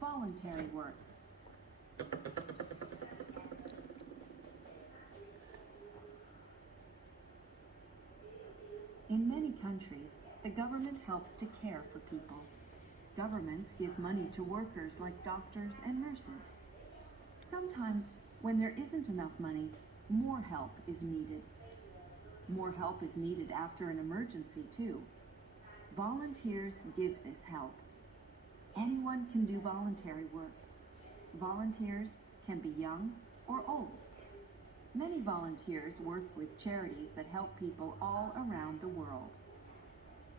Voluntary work. In many countries, the government helps to care for people. Governments give money to workers like doctors and nurses. Sometimes, when there isn't enough money, more help is needed. More help is needed after an emergency, too. Volunteers give this help. Anyone can do voluntary work. Volunteers can be young or old. Many volunteers work with charities that help people all around the world.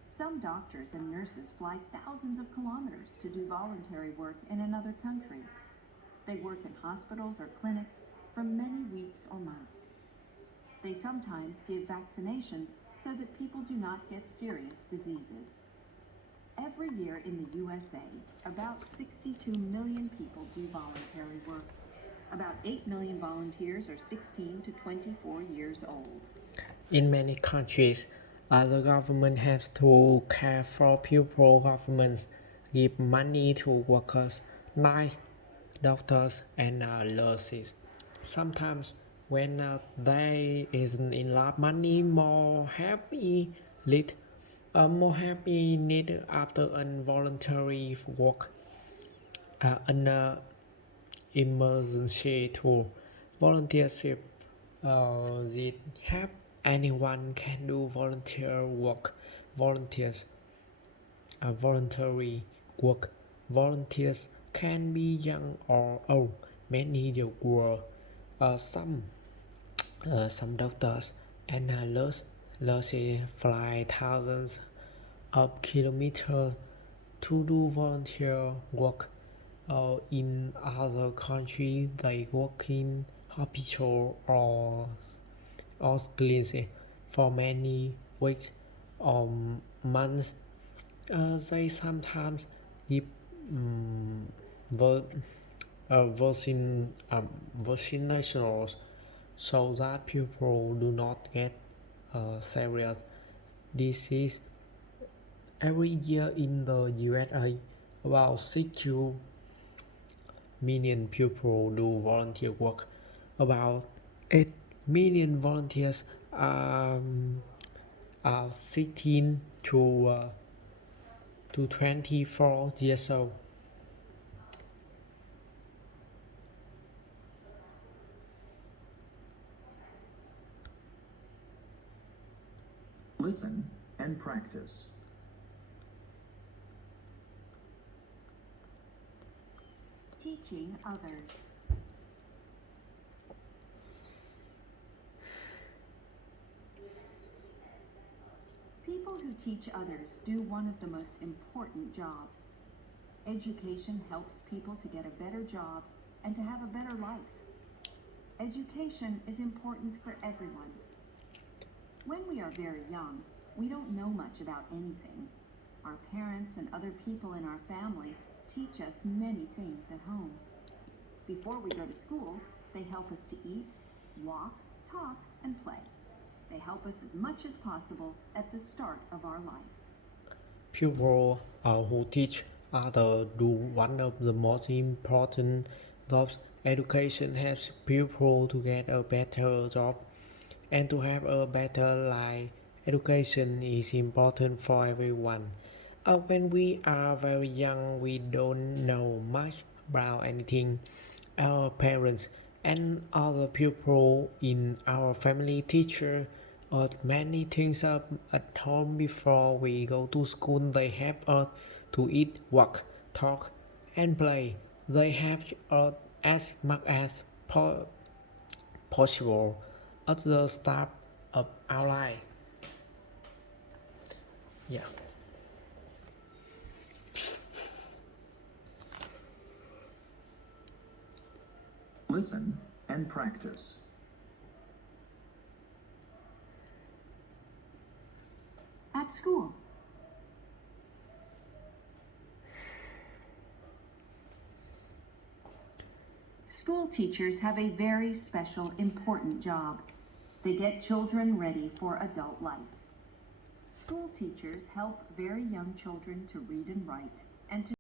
Some doctors and nurses fly thousands of kilometers to do voluntary work in another country. They work in hospitals or clinics for many weeks or months. They sometimes give vaccinations so that people do not get serious diseases. Every year in the USA, about 62 million people do voluntary work. About 8 million volunteers are 16 to 24 years old. In many countries, the government has to care for people. Governments give money to workers like doctors and nurses. Sometimes, when there isn't enough money, more help is needed after involuntary work. An emergency tool, volunteership. It help anyone can do volunteer work. Volunteers, voluntary work. Volunteers can be young or old. Many the world. Some doctors and nurses fly thousands of kilometers to do volunteer work. In other countries, they work in hospital or clinics for many weeks or months. They sometimes give vaccinations so that people do not get serious disease. Every year in the USA, about 6 million people do volunteer work. About 8 million volunteers are 16 to 24 years old. Listen and practice. Teaching others. People who teach others do one of the most important jobs. Education helps people to get a better job and to have a better life. Education is important for everyone. When we are very young, we don't know much about anything. Our parents and other people in our family teach us many things at home. Before we go to school, they help us to eat, walk, talk, and play. They help us as much as possible at the start of our life. People who teach others do one of the most important jobs. Education helps people to get a better job and to have a better life. Education is important for everyone. When we are very young, we don't know much about anything. Our parents and other people in our family teach us many things at home before we go to school. They help us to eat, walk, talk, and play. They help us as much as possible at the start of our life. Yeah. Listen and practice. At school. School teachers have a very special, important job. They get children ready for adult life. School teachers help very young children to read and write and to